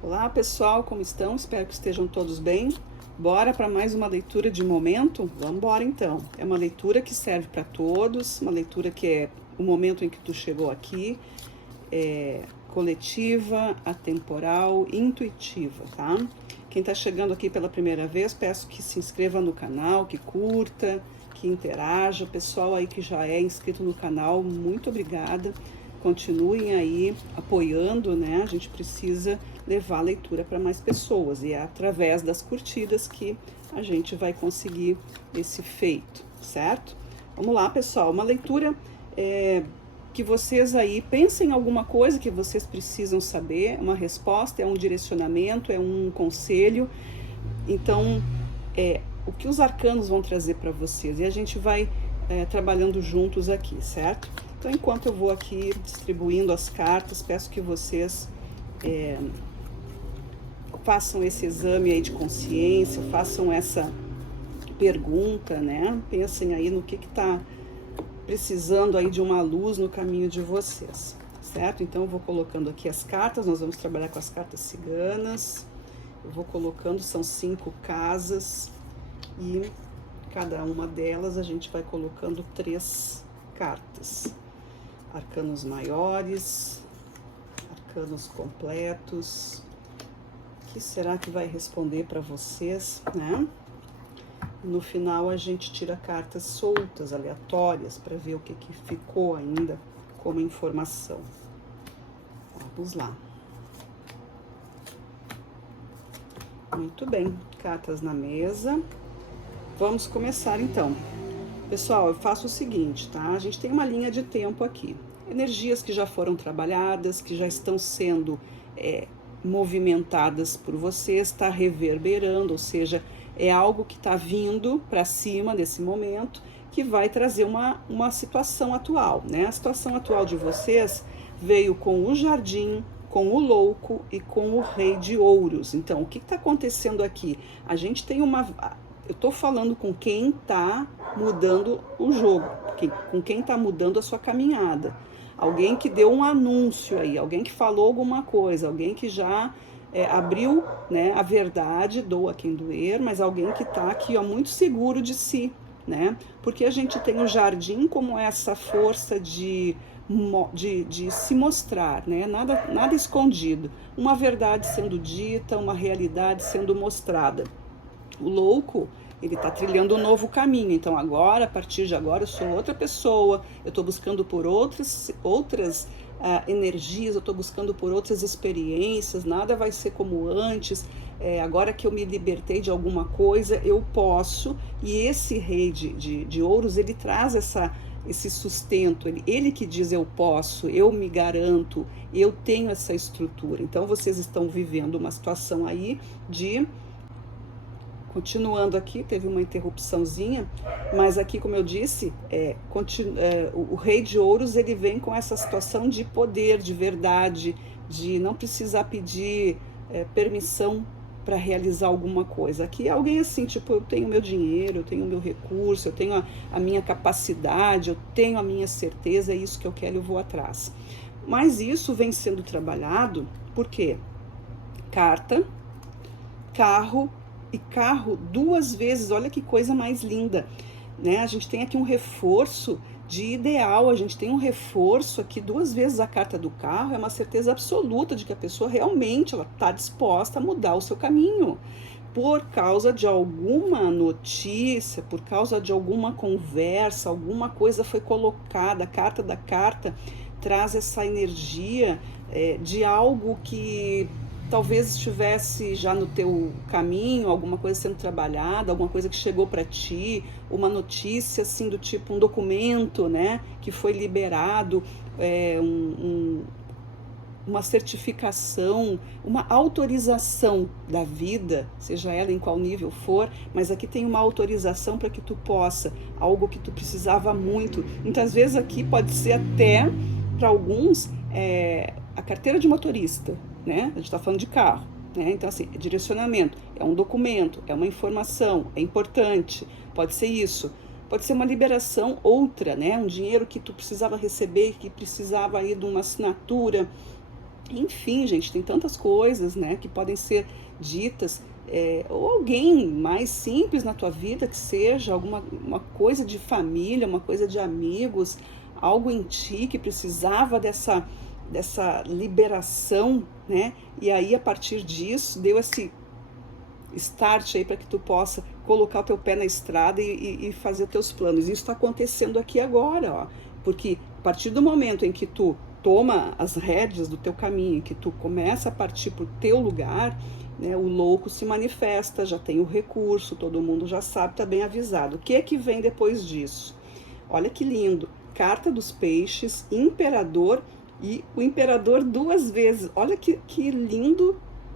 Olá pessoal, como estão? Espero que estejam todos bem. Bora para mais uma leitura de momento? Vamos embora então. É uma leitura que serve para todos, uma leitura que é o momento em que tu chegou aqui, coletiva, atemporal, intuitiva, tá? Quem está chegando aqui pela primeira vez, peço que se inscreva no canal, que curta, que interaja. O pessoal aí que já é inscrito no canal, muito obrigada. Continuem aí apoiando, né? A gente precisa levar a leitura para mais pessoas e é através das curtidas que a gente vai conseguir esse feito, certo? Vamos lá, pessoal. Uma leitura que vocês aí pensem em alguma coisa que vocês precisam saber, uma resposta, é um direcionamento, é um conselho. Então, o que os arcanos vão trazer para vocês? E a gente vai trabalhando juntos aqui, certo? Então, enquanto eu vou aqui distribuindo as cartas, peço que vocês façam esse exame aí de consciência, façam essa pergunta, né? Pensem aí no que está precisando aí de uma luz no caminho de vocês, certo? Então, eu vou colocando aqui as cartas, nós vamos trabalhar com as cartas ciganas. Eu vou colocando, são 5 casas, e cada uma delas a gente vai colocando 3 cartas. Arcanos maiores, arcanos completos. O que será que vai responder para vocês, né? No final a gente tira cartas soltas, aleatórias, para ver o que ficou ainda como informação. Vamos lá. Muito bem, cartas na mesa. Vamos começar então. Pessoal, eu faço o seguinte, tá? A gente tem uma linha de tempo aqui. Energias que já foram trabalhadas, que já estão sendo movimentadas por vocês, está reverberando, ou seja, é algo que está vindo para cima desse momento, que vai trazer uma situação atual, né? A situação atual de vocês veio com o jardim, com o louco e com o rei de ouros. Então, o que está acontecendo aqui? A gente tem eu estou falando com quem está mudando o jogo, com quem está mudando a sua caminhada. Alguém que deu um anúncio aí, alguém que falou alguma coisa, alguém que já abriu, né, a verdade, doa quem doer, mas alguém que está aqui, ó, muito seguro de si, né? Porque a gente tem o jardim como essa força de se mostrar, né? Nada escondido, uma verdade sendo dita, uma realidade sendo mostrada. O louco, ele está trilhando um novo caminho. Então agora, a partir de agora, eu sou outra pessoa, eu estou buscando por outras energias, eu estou buscando por outras experiências, nada vai ser como antes. Agora que eu me libertei de alguma coisa, eu posso. E esse rei de ouros, ele traz esse sustento, ele que diz eu posso, eu me garanto, eu tenho essa estrutura. Então vocês estão vivendo uma situação aí de... Continuando aqui, teve uma interrupçãozinha, mas aqui, como eu disse, o rei de ouros, ele vem com essa situação de poder, de verdade, de não precisar pedir permissão para realizar alguma coisa. Aqui é alguém assim, tipo, eu tenho meu dinheiro, eu tenho meu recurso, eu tenho a minha capacidade, eu tenho a minha certeza, é isso que eu quero e eu vou atrás. Mas isso vem sendo trabalhado, por quê? Carta, carro, e carro 2 vezes, olha que coisa mais linda, né? A gente tem aqui um reforço de ideal, a gente tem um reforço aqui 2 vezes a carta do carro, é uma certeza absoluta de que a pessoa realmente está disposta a mudar o seu caminho, por causa de alguma notícia, por causa de alguma conversa, alguma coisa foi colocada. A carta da carta traz essa energia de algo que talvez estivesse já no teu caminho, alguma coisa sendo trabalhada, alguma coisa que chegou para ti, uma notícia assim do tipo um documento, né, que foi liberado, uma certificação, uma autorização da vida, seja ela em qual nível for, mas aqui tem uma autorização para que tu possa, algo que tu precisava muito. Muitas vezes aqui pode ser até, para alguns, a carteira de motorista, né? A gente está falando de carro, né? Então, assim, é direcionamento, é um documento, é uma informação, é importante, pode ser isso. Pode ser uma liberação outra, né? Um dinheiro que tu precisava receber, que precisava aí de uma assinatura, Enfim, gente, tem tantas coisas, né, que podem ser ditas, ou alguém mais simples na tua vida, que seja uma coisa de família, uma coisa de amigos, algo em ti que precisava dessa liberação, né? E aí, a partir disso, deu esse start aí para que tu possa colocar o teu pé na estrada e fazer teus planos. Isso está acontecendo aqui agora, ó, porque a partir do momento em que tu toma as rédeas do teu caminho, que tu começa a partir para o teu lugar, né, o louco se manifesta, já tem o recurso, todo mundo já sabe, está bem avisado. O que é que vem depois disso? Olha que lindo, carta dos peixes, imperador, e o imperador 2 vezes. Olha que lindo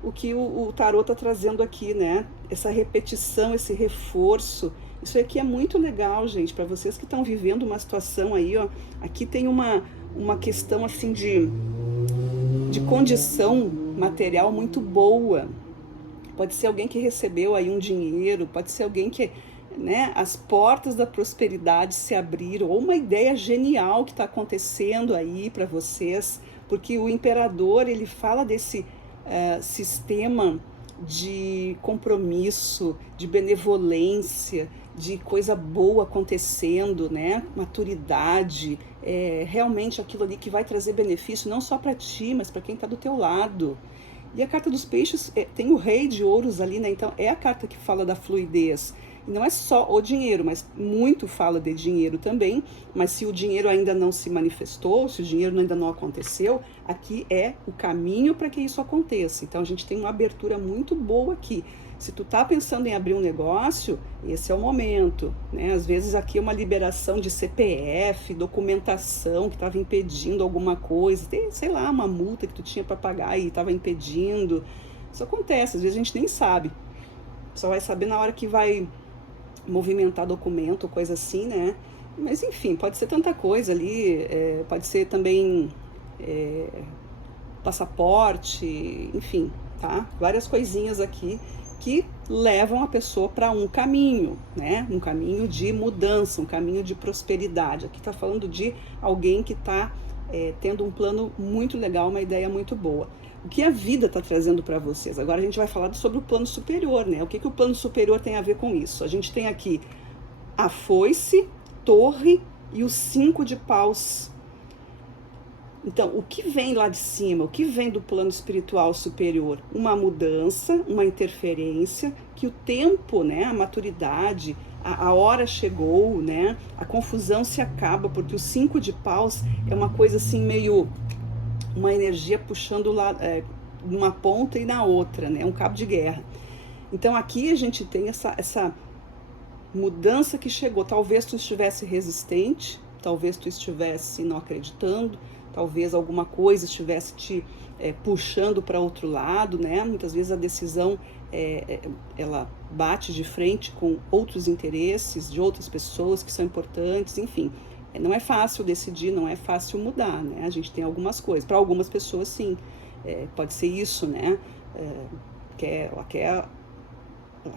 o que o tarot está trazendo aqui, né? Essa repetição, esse reforço. Isso aqui é muito legal, gente, para vocês que estão vivendo uma situação aí, ó. Aqui tem uma questão assim de condição material muito boa. Pode ser alguém que recebeu aí um dinheiro, pode ser alguém que, né, as portas da prosperidade se abriram, ou uma ideia genial que está acontecendo aí para vocês, porque o imperador, ele fala desse sistema de compromisso, de benevolência, de coisa boa acontecendo, né? Maturidade, realmente aquilo ali que vai trazer benefício não só para ti, mas para quem está do teu lado. E a carta dos peixes tem o rei de ouros ali, né? Então é a carta que fala da fluidez. E não é só o dinheiro, mas muito fala de dinheiro também. Mas se o dinheiro ainda não se manifestou, se o dinheiro ainda não aconteceu, aqui é o caminho para que isso aconteça. Então a gente tem uma abertura muito boa aqui. Se tu tá pensando em abrir um negócio, esse é o momento, né? Às vezes aqui é uma liberação de CPF, documentação que estava impedindo alguma coisa, tem, sei lá, uma multa que tu tinha para pagar e estava impedindo. Isso acontece, às vezes a gente nem sabe. Só vai saber na hora que vai movimentar documento, coisa assim, né? Mas enfim, pode ser tanta coisa ali, pode ser também passaporte, enfim, tá? Várias coisinhas aqui que levam a pessoa para um caminho, né? Um caminho de mudança, um caminho de prosperidade. Aqui está falando de alguém que está tendo um plano muito legal, uma ideia muito boa. O que a vida está trazendo para vocês? Agora a gente vai falar sobre o plano superior, né? O que o plano superior tem a ver com isso? A gente tem aqui a foice, torre e o 5 de paus. Então, o que vem lá de cima, o que vem do plano espiritual superior? Uma mudança, uma interferência, que o tempo, né, a maturidade, a hora chegou, né, a confusão se acaba, porque o 5 de paus é uma coisa assim meio, uma energia puxando lá, numa ponta e na outra, né, um cabo de guerra. Então aqui a gente tem essa mudança que chegou. Talvez tu estivesse resistente, talvez tu estivesse não acreditando, talvez alguma coisa estivesse te puxando para outro lado, né? Muitas vezes a decisão ela bate de frente com outros interesses de outras pessoas que são importantes, enfim. Não é fácil decidir, não é fácil mudar, né? A gente tem algumas coisas. Para algumas pessoas, sim, pode ser isso, né? Ela quer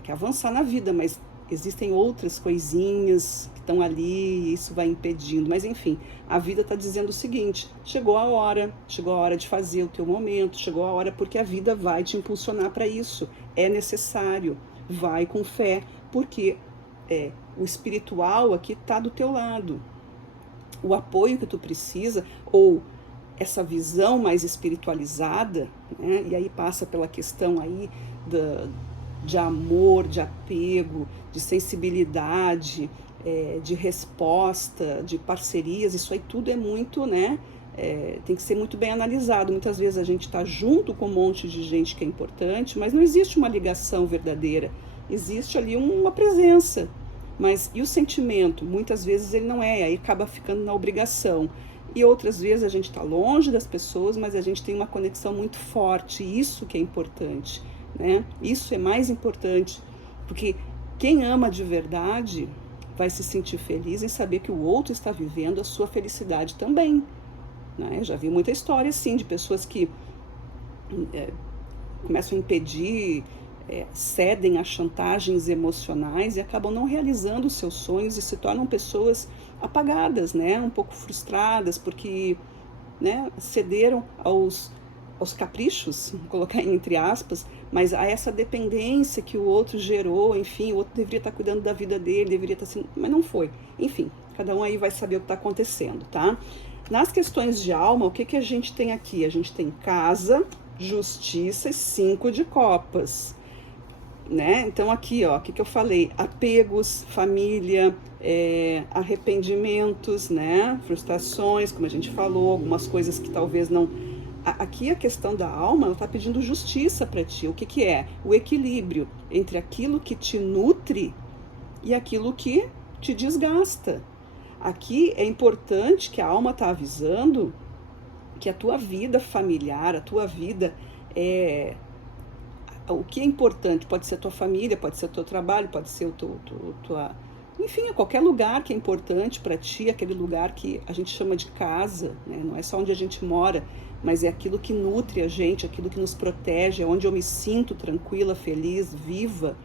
avançar na vida, mas existem outras coisinhas que estão ali e isso vai impedindo. Mas enfim, a vida está dizendo o seguinte: chegou a hora de fazer o teu momento, chegou a hora, porque a vida vai te impulsionar para isso. É necessário, vai com fé, porque o espiritual aqui está do teu lado. O apoio que tu precisa, ou essa visão mais espiritualizada, né? E aí passa pela questão aí de amor, de apego, de sensibilidade, de resposta, de parcerias. Isso aí tudo é muito, né? Tem que ser muito bem analisado. Muitas vezes a gente está junto com um monte de gente que é importante, mas não existe uma ligação verdadeira. Existe ali uma presença. Mas e o sentimento? Muitas vezes ele não é, aí acaba ficando na obrigação. E outras vezes a gente está longe das pessoas, mas a gente tem uma conexão muito forte. Isso que é importante, né? Isso é mais importante, porque quem ama de verdade vai se sentir feliz em saber que o outro está vivendo a sua felicidade também, né? Já vi muita história assim de pessoas que começam a impedir, cedem a chantagens emocionais e acabam não realizando os seus sonhos e se tornam pessoas apagadas, né? Um pouco frustradas porque, né, cederam aos caprichos, vou colocar entre aspas, mas a essa dependência que o outro gerou, enfim, o outro deveria estar cuidando da vida dele, deveria estar sendo, mas não foi. Enfim, cada um aí vai saber o que está acontecendo, tá? Nas questões de alma, o que que a gente tem aqui? A gente tem casa, justiça e 5 de copas, né? Então aqui, ó, o que que eu falei? Apegos, família, arrependimentos, né? Frustrações, como a gente falou, algumas coisas que talvez não... Aqui a questão da alma, ela está pedindo justiça para ti. O que que é? O equilíbrio entre aquilo que te nutre e aquilo que te desgasta. Aqui é importante que a alma está avisando que a tua vida familiar, a tua vida o que é importante, pode ser a tua família, pode ser o teu trabalho, pode ser enfim, qualquer lugar que é importante para ti, aquele lugar que a gente chama de casa, né? Não é só onde a gente mora, mas é aquilo que nutre a gente, aquilo que nos protege, é onde eu me sinto tranquila, feliz, viva,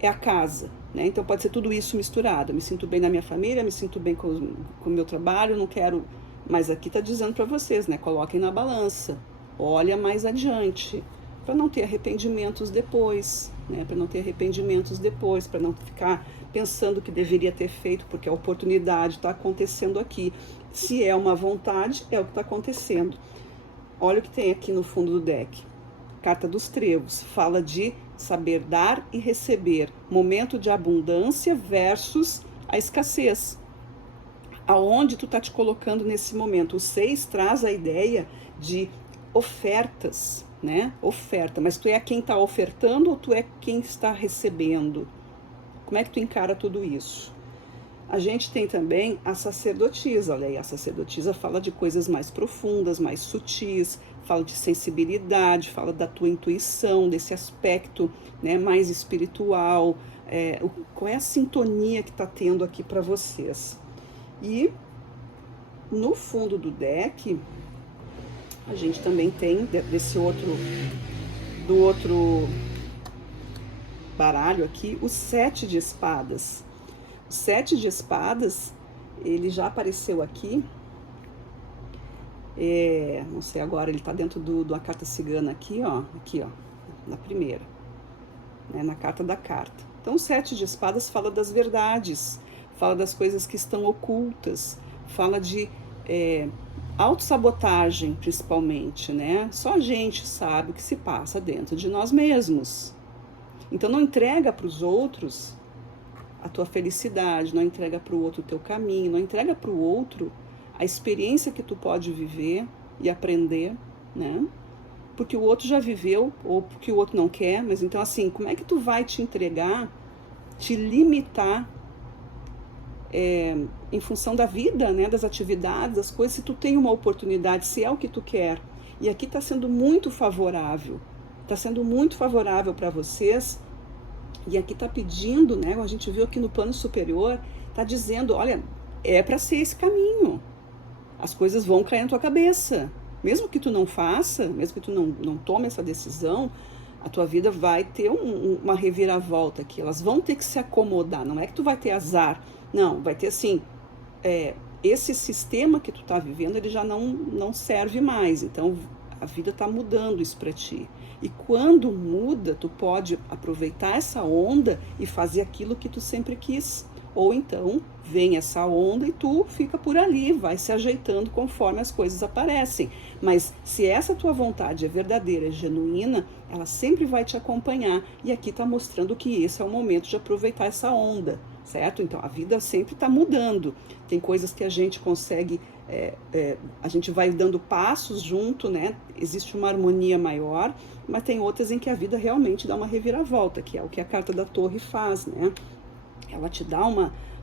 é a casa, né? Então pode ser tudo isso misturado, eu me sinto bem na minha família, me sinto bem com o meu trabalho, não quero, mas aqui está dizendo para vocês, né? Coloquem na balança, olha mais adiante, para não ter arrependimentos depois, né? Para não ter arrependimentos depois, para não ficar pensando que deveria ter feito, porque a oportunidade está acontecendo aqui. Se é uma vontade, é o que está acontecendo. Olha o que tem aqui no fundo do deck. Carta dos Trevos, fala de saber dar e receber, momento de abundância versus a escassez. Aonde tu tá te colocando nesse momento? O 6 traz a ideia de ofertas, né? Oferta, mas tu é quem está ofertando ou tu é quem está recebendo? Como é que tu encara tudo isso? A gente tem também a sacerdotisa, olha aí, a sacerdotisa fala de coisas mais profundas, mais sutis, fala de sensibilidade, fala da tua intuição, desse aspecto, né, mais espiritual, qual é a sintonia que está tendo aqui para vocês. E no fundo do deck, a gente também tem do outro baralho aqui, o 7 de espadas. O 7 de espadas, ele já apareceu aqui, não sei agora, ele tá dentro da carta cigana aqui, ó, na primeira, né, na carta da carta. Então o 7 de espadas fala das verdades, fala das coisas que estão ocultas, fala de autossabotagem, principalmente, né? Só a gente sabe o que se passa dentro de nós mesmos. Então não entrega para os outros a tua felicidade, não entrega para o outro o teu caminho, não entrega para o outro a experiência que tu pode viver e aprender, né? Porque o outro já viveu, ou porque o outro não quer, mas então assim, como é que tu vai te entregar, te limitar em função da vida, né, das atividades, das coisas, se tu tem uma oportunidade, se é o que tu quer. E aqui está sendo muito favorável, para vocês, e aqui está pedindo, né, a gente viu aqui no plano superior, está dizendo, olha, é para ser esse caminho, as coisas vão cair na tua cabeça, mesmo que tu não faça, mesmo que tu não tome essa decisão, a tua vida vai ter uma reviravolta aqui, elas vão ter que se acomodar, não é que tu vai ter azar, não, vai ter assim, esse sistema que tu tá vivendo, ele já não serve mais, então a vida tá mudando isso para ti. E quando muda, tu pode aproveitar essa onda e fazer aquilo que tu sempre quis. Ou então, vem essa onda e tu fica por ali, vai se ajeitando conforme as coisas aparecem. Mas se essa tua vontade é verdadeira, é genuína, ela sempre vai te acompanhar. E aqui tá mostrando que esse é o momento de aproveitar essa onda, certo? Então, a vida sempre tá mudando. Tem coisas que a gente consegue, a gente vai dando passos junto, né? Existe uma harmonia maior, mas tem outras em que a vida realmente dá uma reviravolta, que é o que a carta da Torre faz, né? Ela te dá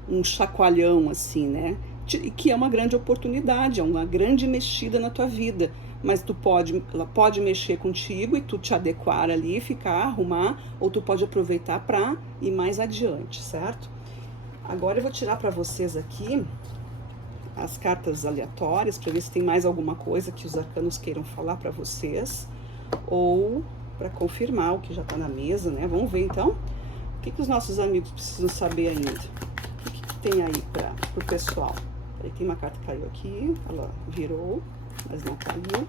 um chacoalhão, assim, né? Que é uma grande oportunidade, é uma grande mexida na tua vida. Mas ela pode mexer contigo e tu te adequar ali, ficar, arrumar, ou tu pode aproveitar para ir mais adiante, certo? Agora eu vou tirar para vocês aqui as cartas aleatórias, para ver se tem mais alguma coisa que os arcanos queiram falar para vocês, ou para confirmar o que já está na mesa, né? Vamos ver então. O que os nossos amigos precisam saber ainda? O que tem aí para o pessoal? Aí tem uma carta que caiu aqui, ela virou, mas não caiu.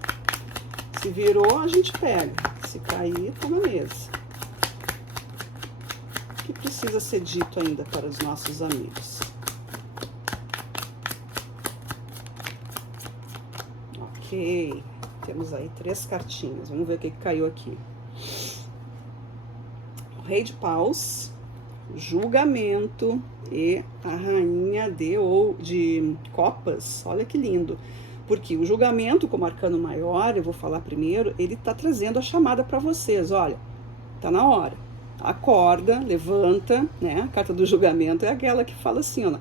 Se virou, a gente pega. Se cair, tá na mesa. O que precisa ser dito ainda para os nossos amigos? Ok. Temos aí 3 cartinhas. Vamos ver o que caiu aqui. O Rei de Paus, Julgamento e a Rainha de Copas. Olha que lindo. Porque o julgamento, como arcano maior, eu vou falar primeiro, ele tá trazendo a chamada para vocês. Olha, tá na hora. Acorda, levanta, né? A carta do julgamento é aquela que fala assim, ó,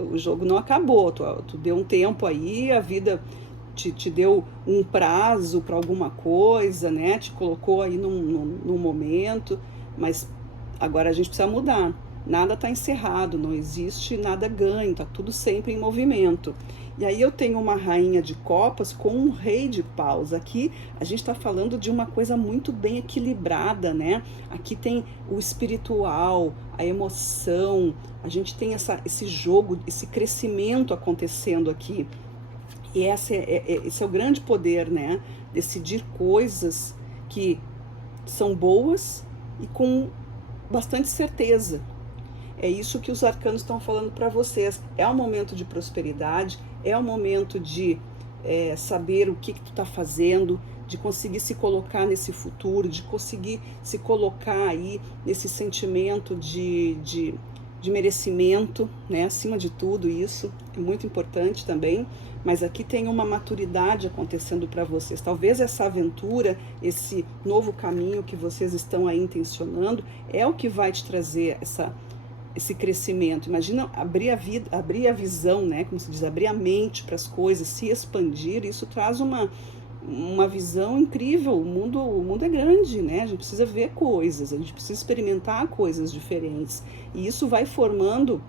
o jogo não acabou, tu deu um tempo aí, a vida te deu um prazo para alguma coisa, né? Te colocou aí num momento, mas agora a gente precisa mudar. Nada está encerrado, não existe nada ganho, tá tudo sempre em movimento. E aí eu tenho uma rainha de copas com um rei de paus. Aqui a gente está falando de uma coisa muito bem equilibrada, né? Aqui tem o espiritual, a emoção, a gente tem esse jogo, esse crescimento acontecendo aqui. E esse é o grande poder, né? Decidir coisas que são boas e com bastante certeza. É isso que os arcanos estão falando para vocês. É um momento de prosperidade, é um momento de saber o que tu está fazendo, de conseguir se colocar nesse futuro, de conseguir se colocar aí nesse sentimento de merecimento, né? Acima de tudo, isso é muito importante também. Mas aqui tem uma maturidade acontecendo para vocês. Talvez essa aventura, esse novo caminho que vocês estão aí intencionando, é o que vai te trazer esse crescimento. Imagina abrir a vida, abrir a visão, né? Como se diz, abrir a mente para as coisas, se expandir. Isso traz uma visão incrível. O mundo é grande, né? A gente precisa ver coisas, a gente precisa experimentar coisas diferentes. E isso vai formando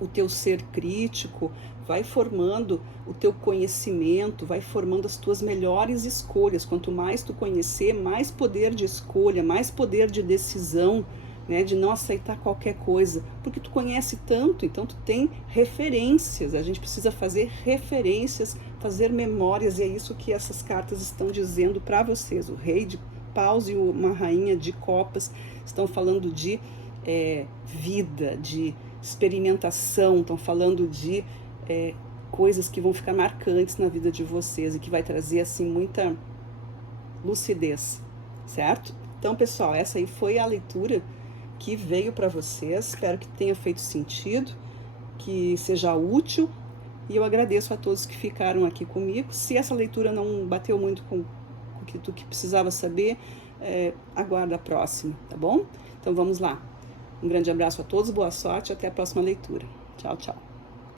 o teu ser crítico, vai formando o teu conhecimento, vai formando as tuas melhores escolhas. Quanto mais tu conhecer, mais poder de escolha, mais poder de decisão, né, de não aceitar qualquer coisa, porque tu conhece tanto, então tu tem referências. A gente precisa fazer referências, fazer memórias, e é isso que essas cartas estão dizendo para vocês. O Rei de Paus e uma Rainha de Copas estão falando de vida, de experimentação, estão falando de coisas que vão ficar marcantes na vida de vocês e que vai trazer assim muita lucidez, certo? Então, pessoal, essa aí foi a leitura que veio para vocês. Espero que tenha feito sentido, que seja útil, e eu agradeço a todos que ficaram aqui comigo. Se essa leitura não bateu muito com o que tu precisava saber, aguarda a próxima, tá bom? Então vamos lá. Um grande abraço a todos, boa sorte e até a próxima leitura. Tchau, tchau.